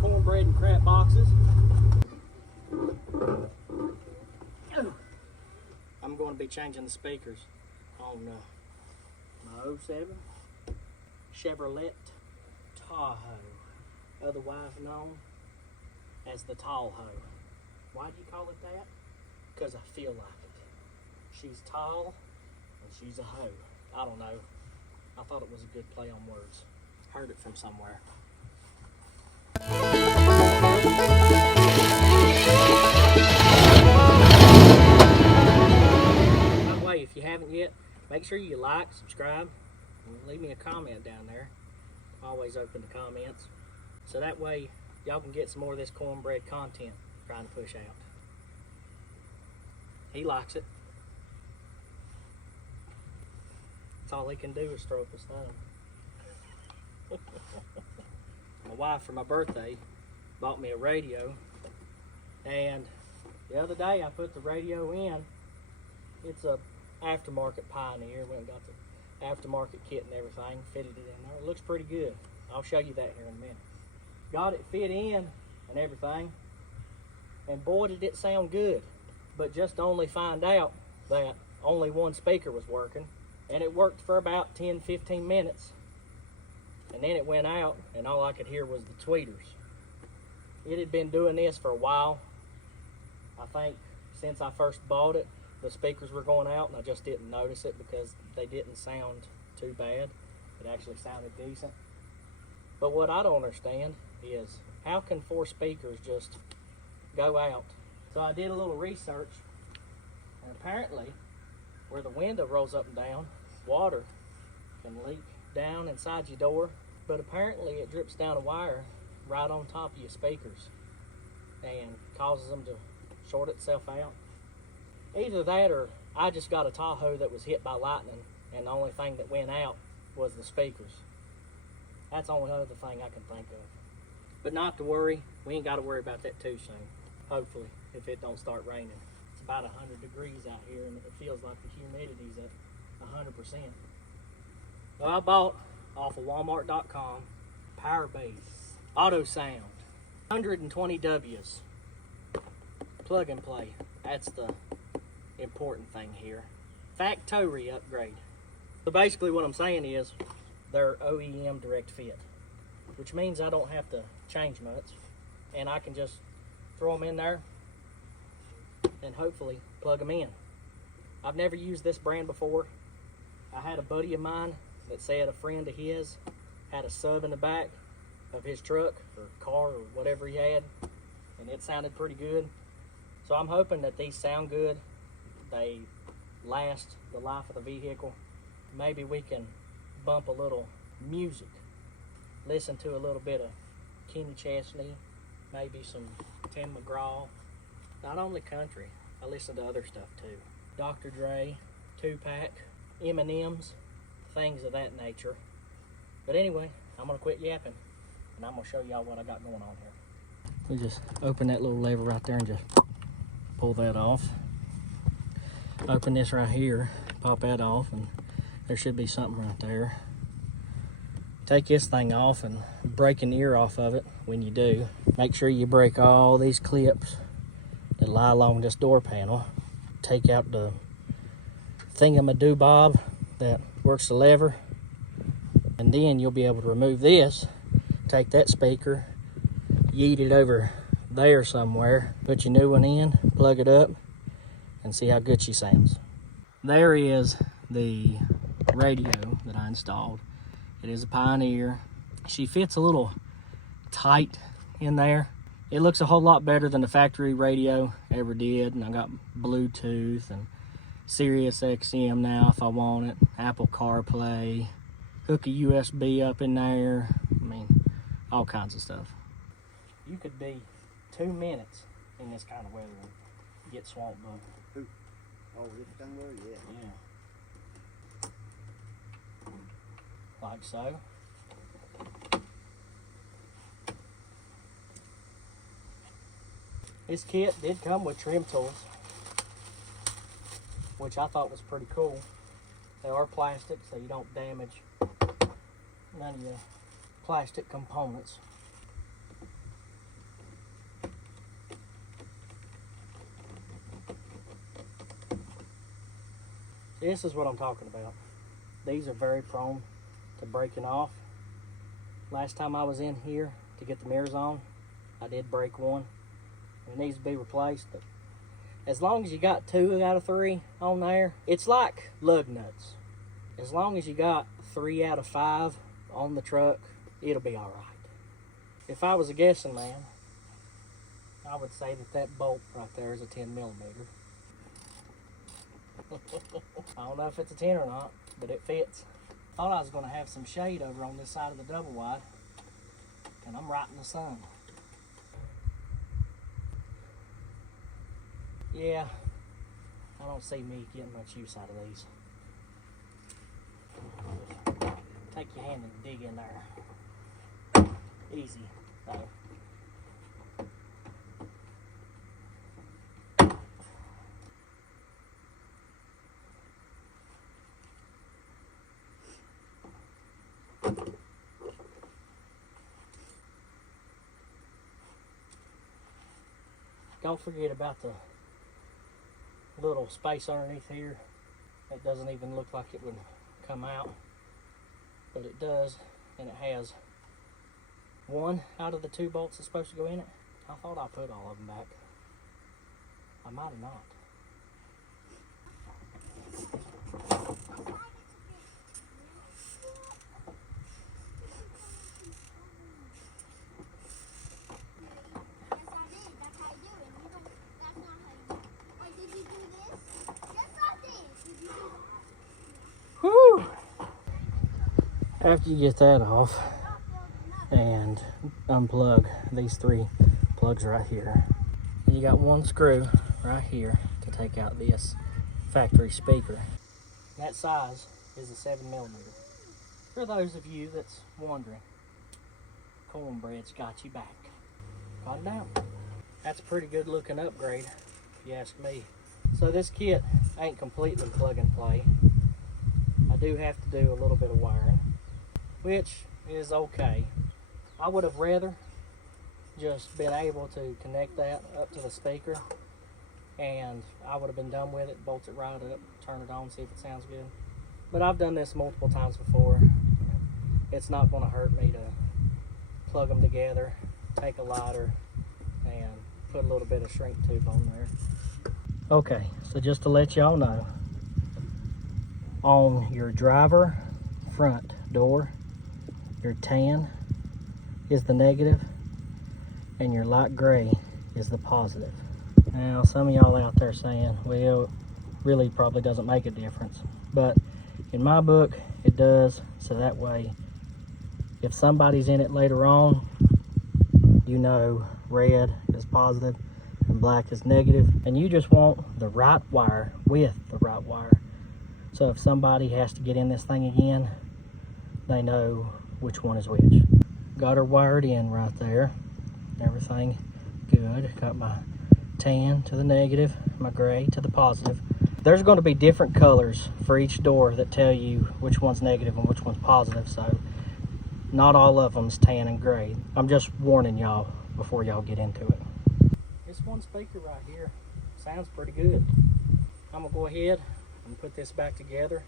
cornbread and crap boxes. I'm going to be changing the speakers on my 07 Chevrolet Tahoe, otherwise known as the Tahoe. Why do you call it that? Because I feel like it. She's tall and she's a hoe. I don't know. I thought it was a good play on words. Heard it from somewhere. By the way, if you haven't yet, make sure you like, subscribe, and leave me a comment down there. I'm always open to comments. So that way, y'all can get some more of this cornbread content I'm trying to push out. He likes it. That's all he can do is throw up his thumb. My wife, for my birthday, bought me a radio, and the other day I put the radio in. It's a aftermarket Pioneer. We got the aftermarket kit and everything, fitted it in there. It looks pretty good. I'll show you that here in a minute. Got it fit in and everything, and boy did it sound good. But just to only find out that only one speaker was working, and it worked for about 10-15 minutes. And then it went out, and all I could hear was the tweeters. It had been doing this for a while. I think since I first bought it, the speakers were going out, and I just didn't notice it because they didn't sound too bad. It actually sounded decent. But what I don't understand is, how can 4 speakers just go out? So I did a little research, and apparently where the window rolls up and down, water can leak down inside your door, but apparently it drips down a wire right on top of your speakers and causes them to short itself out. Either that, or I just got a Tahoe that was hit by lightning, and the only thing that went out was the speakers. That's the only other thing I can think of. But not to worry, we ain't got to worry about that too soon. Hopefully, if it don't start raining. It's about 100 degrees out here, and it feels like the humidity's at 100%. Well, I bought off of Walmart.com powerbass auto sound, 120 W's, plug and play. That's the important thing here. Factory upgrade. So basically what I'm saying is they're OEM direct fit, which means I don't have to change much, and I can just throw them in there and hopefully plug them in. I've never used this brand before. I had a buddy of mine that said a friend of his had a sub in the back of his truck or car or whatever he had, and it sounded pretty good. So I'm hoping that these sound good. They last the life of the vehicle. Maybe we can bump a little music, listen to a little bit of Kenny Chesney, maybe some Tim McGraw. Not only country, I listen to other stuff too. Dr. Dre, Tupac, M&M's, things of that nature. But anyway, I'm gonna quit yapping, and I'm gonna show y'all what I got going on here. We just open that little lever right there and just pull that off. Open this right here, pop that off, and there should be something right there. Take this thing off and break an ear off of it when you do. Make sure you break all these clips that lie along this door panel. Take out the thingamadobob that works the lever, and then you'll be able to remove this. Take that speaker, yeet it over there somewhere, put your new one in, plug it up, and see how good she sounds. There is the radio that I installed. It is a Pioneer. She fits a little tight in there. It looks a whole lot better than the factory radio ever did, and I got Bluetooth and Sirius XM now if I want it, Apple CarPlay, hook a USB up in there, I mean, all kinds of stuff. You could be 2 minutes in this kind of weather and get swamp bug. Oh, this kind of weather? Yeah. Like so. This kit did come with trim tools, which I thought was pretty cool. They are plastic, so you don't damage none of the plastic components. This is what I'm talking about. These are very prone to breaking off. Last time I was in here to get the mirrors on, I did break one. It needs to be replaced, but as long as you got 2 out of 3 on there, it's like lug nuts. As long as you got 3 out of 5 on the truck, it'll be all right. If I was a guessing man, I would say that bolt right there is a 10 millimeter. I don't know if it's a 10 or not, but it fits. Thought I was going to have some shade over on this side of the double wide, and I'm right in the sun. Yeah, I don't see me getting much use out of these. Take your hand and dig in there. Easy, though. Don't forget about the little space underneath here. It doesn't even look like it would come out, but it does, and it has 1 out of the 2 bolts that's supposed to go in it. I thought I put all of them back. I might have not. Whew. After you get that off and unplug these 3 plugs right here, and you got 1 screw right here to take out this factory speaker. That size is a 7 millimeter. For those of you that's wondering, Cornbread's got you back. Got it down. That's a pretty good looking upgrade, if you ask me. So this kit ain't completely plug and play. I do have to do a little bit of wiring, which is okay. I would have rather just been able to connect that up to the speaker, and I would have been done with it, bolt it right up, turn it on, see if it sounds good. But I've done this multiple times before. It's not going to hurt me to plug them together, take a lighter, and put a little bit of shrink tube on there. Okay, so just to let y'all know, on your driver front door, your tan is the negative and your light gray is the positive. Now some of y'all out there saying, well, really probably doesn't make a difference, but in my book it does. So that way if somebody's in it later on, you know red is positive and black is negative, and you just want the right wire with the right wire. So if somebody has to get in this thing again, they know which one is which. Got her wired in right there. Everything good. Got my tan to the negative, my gray to the positive. There's going to be different colors for each door that tell you which one's negative and which one's positive. So not all of them's tan and gray. I'm just warning y'all before y'all get into it. This one speaker right here sounds pretty good. I'm gonna go ahead and put this back together,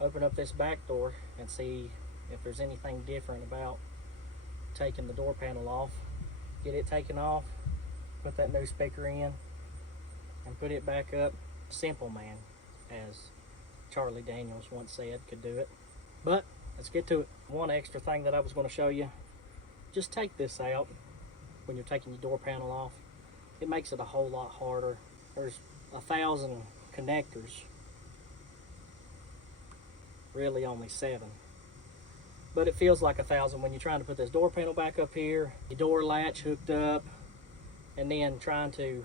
open up this back door and see if there's anything different about taking the door panel off. Get it taken off, put that new speaker in, and put it back up. Simple man, as Charlie Daniels once said, could do it. But let's get to it. One extra thing that I was going to show you, just take this out when you're taking your door panel off. It makes it a whole lot harder. There's 1,000 connectors, really only 7, but it feels like 1,000 when you're trying to put this door panel back up here, your door latch hooked up, and then trying to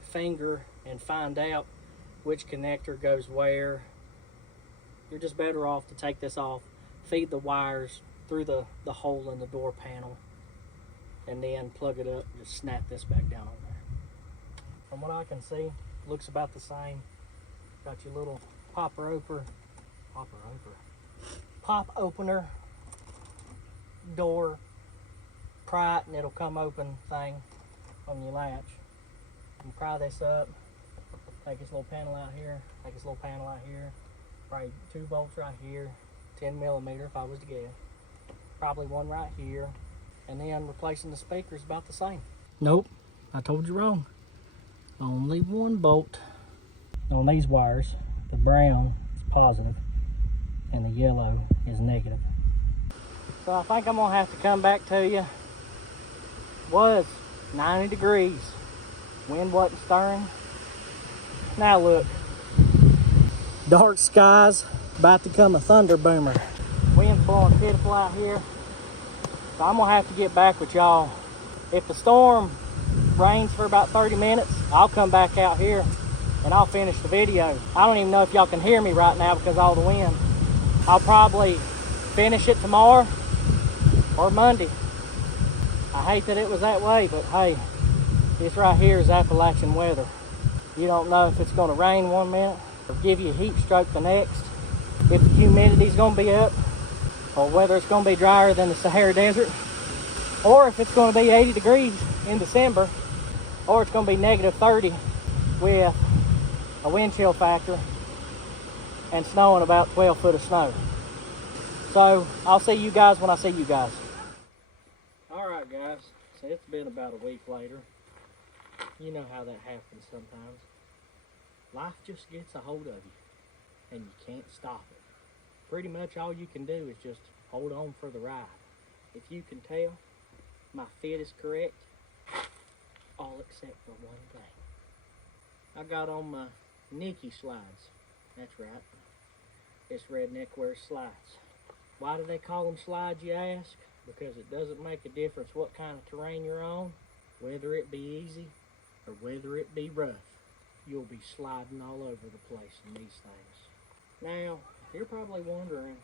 finger and find out which connector goes where. You're just better off to take this off, feed the wires through the hole in the door panel, and then plug it up and just snap this back down on there. From what I can see, looks about the same. Got your little pop opener door, pry it and it'll come open thing on your latch. You pry this up, take this little panel out here, take this little panel out here, probably 2 bolts right here, 10 millimeter if I was to guess. Probably one right here, and then replacing the speaker is about the same. Nope, I told you wrong. Only 1 bolt on these wires. The brown is positive and the yellow is negative. So I think I'm gonna have to come back to you. Was 90 degrees. Wind wasn't stirring. Now look. Dark skies, about to come a thunder boomer. Wind's blowing pitiful out here. So I'm gonna have to get back with y'all. If the storm rains for about 30 minutes, I'll come back out here and I'll finish the video. I don't even know if y'all can hear me right now because of all the wind. I'll probably finish it tomorrow or Monday. I hate that it was that way, but hey, this right here is Appalachian weather. You don't know if it's gonna rain one minute or give you a heat stroke the next, if the humidity's gonna be up, or whether it's gonna be drier than the Sahara Desert, or if it's gonna be 80 degrees in December, or it's gonna be negative 30 with a wind chill factor and snowing about 12 foot of snow. So I'll see you guys when I see you guys. All right, guys, so it's been about a week later. You know how that happens sometimes. Life just gets a hold of you and you can't stop it. Pretty much all you can do is just hold on for the ride. If you can tell, my fit is correct, all except for one thing. I got on my Nicky slides. That's right. This redneck wears slides. Why do they call them slides, you ask? Because it doesn't make a difference what kind of terrain you're on, whether it be easy or whether it be rough. You'll be sliding all over the place in these things. Now, you're probably wondering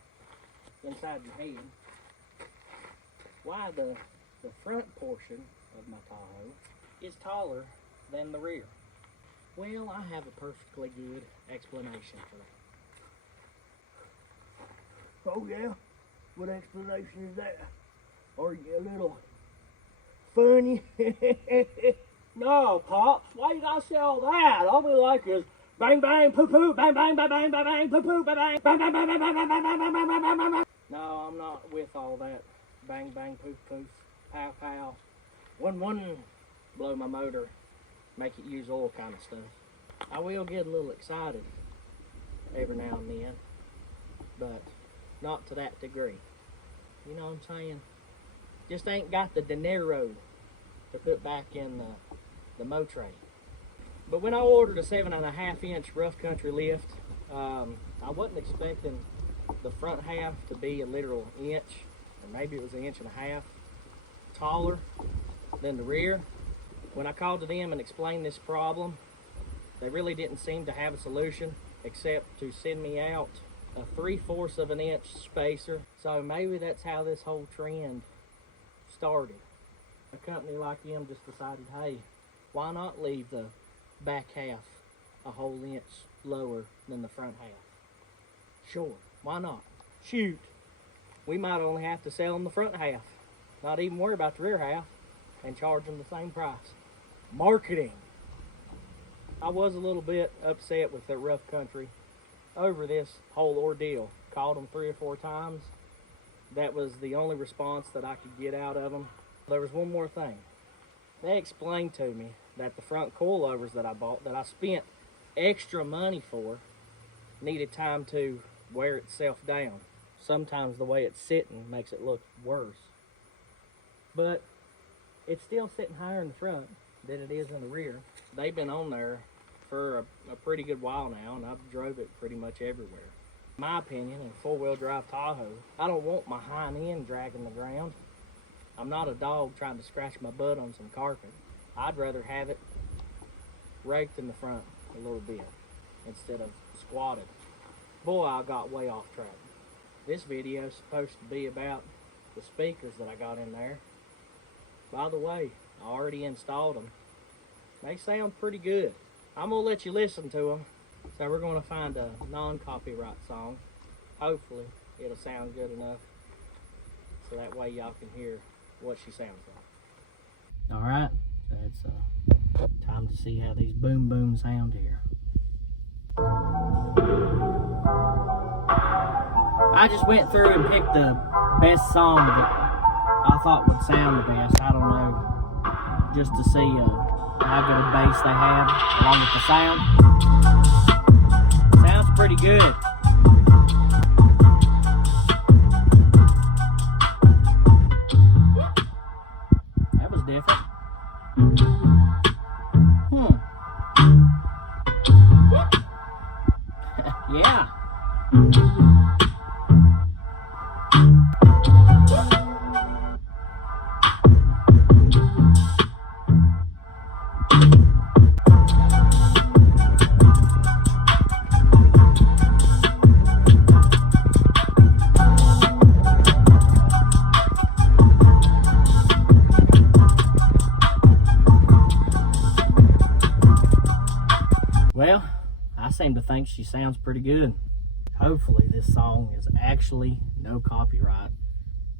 inside your head why the front portion of my Tahoe is taller than the rear. Well, I have a perfectly good explanation for that. Oh yeah? What explanation is that? Are you a little funny? No, Pops, why you gotta say all that? All we like is bang bang poo poo, bang bang bang bang bang bang poo poo, bang bang bang bang bang bang bang bang bang bang bang bang bang. No, I'm not with all that bang bang poo poo, pow pow, one, blow my motor, make it use oil kind of stuff. I will get a little excited every now and then, but not to that degree. You know what I'm saying? Just ain't got the dinero to put back in the mow tray. But when I ordered a 7.5 inch rough country lift, I wasn't expecting the front half to be a literal inch, or maybe it was 1.5 inches taller than the rear. When I called to them and explained this problem, they really didn't seem to have a solution except to send me out a 3/4 of an inch spacer. So maybe that's how this whole trend started. A company like them just decided, hey, why not leave the back half a whole inch lower than the front half? Sure, why not? Shoot, we might only have to sell them the front half, not even worry about the rear half, and charge them the same price. Marketing. I was a little bit upset with the rough country over this whole ordeal. Called them 3 or 4 times. That was the only response that I could get out of them. There was one more thing. They explained to me that the front coilovers that I bought, that I spent extra money for, needed time to wear itself down. Sometimes the way it's sitting makes it look worse. But it's still sitting higher in the front than it is in the rear. They've been on there for a pretty good while now, and I've drove it pretty much everywhere. In my opinion, in a 4-wheel drive Tahoe, I don't want my hind end dragging the ground. I'm not a dog trying to scratch my butt on some carpet. I'd rather have it raked in the front a little bit instead of squatted. Boy, I got way off track. This video is supposed to be about the speakers that I got in there. By the way, I already installed them. They sound pretty good. I'm gonna let you listen to them. So we're gonna find a non-copyright song. Hopefully it'll sound good enough so that way y'all can hear what she sounds like. All right, it's time to see how these boom boom sound here. I just went through and picked the best song that I thought would sound the best. I don't know, just to see how good a bass they have along with the sound. Sounds pretty good. That was different. Yeah. Well, I seem to think she sounds pretty good. Hopefully this song is actually no copyright.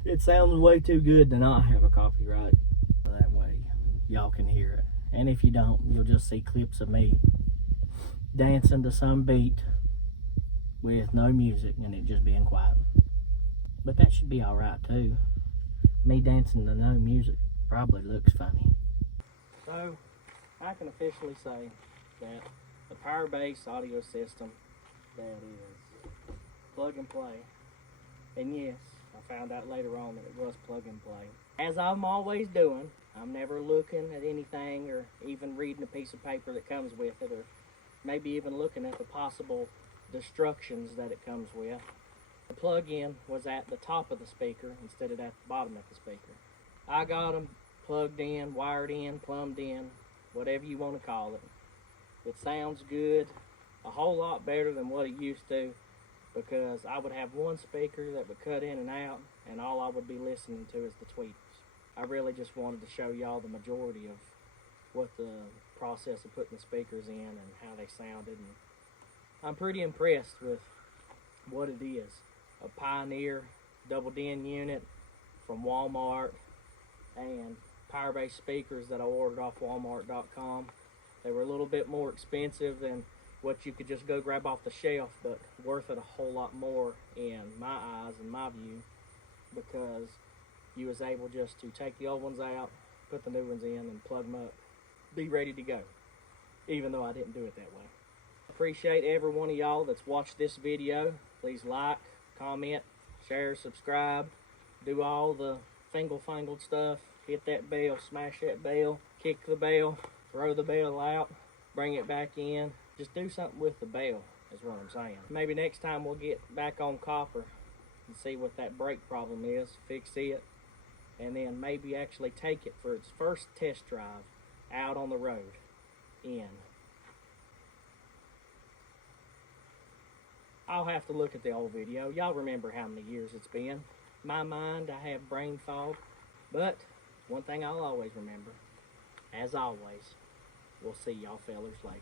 It sounds way too good to not have a copyright. That way y'all can hear it. And if you don't, you'll just see clips of me dancing to some beat with no music and it just being quiet. But that should be alright too. Me dancing to no music probably looks funny. So, I can officially say that the powerbass audio system, that is plug and play. And yes, I found out later on that it was plug and play. As I'm always doing, I'm never looking at anything or even reading a piece of paper that comes with it, or maybe even looking at the possible destructions that it comes with. The plug-in was at the top of the speaker instead of at the bottom of the speaker. I got them plugged in, wired in, plumbed in, whatever you want to call it. It sounds good, a whole lot better than what it used to, because I would have one speaker that would cut in and out, and all I would be listening to is the tweeters. I really just wanted to show y'all the majority of what the process of putting the speakers in and how they sounded. And I'm pretty impressed with what it is. A Pioneer double DIN unit from Walmart, and powerbass speakers that I ordered off Walmart.com. They were a little bit more expensive than what you could just go grab off the shelf, but worth it a whole lot more in my eyes and my view, because you was able just to take the old ones out, put the new ones in, and plug them up, be ready to go, even though I didn't do it that way. Appreciate every one of y'all that's watched this video. Please like, comment, share, subscribe, do all the fangled stuff. Hit that bell, smash that bell, kick the bell, throw the bell out, bring it back in. Just do something with the bell, is what I'm saying. Maybe next time we'll get back on copper and see what that brake problem is, fix it, and then maybe actually take it for its first test drive out on the road in. I'll have to look at the old video. Y'all remember how many years it's been. My mind, I have brain fog. But one thing I'll always remember, as always, we'll see y'all fellers later.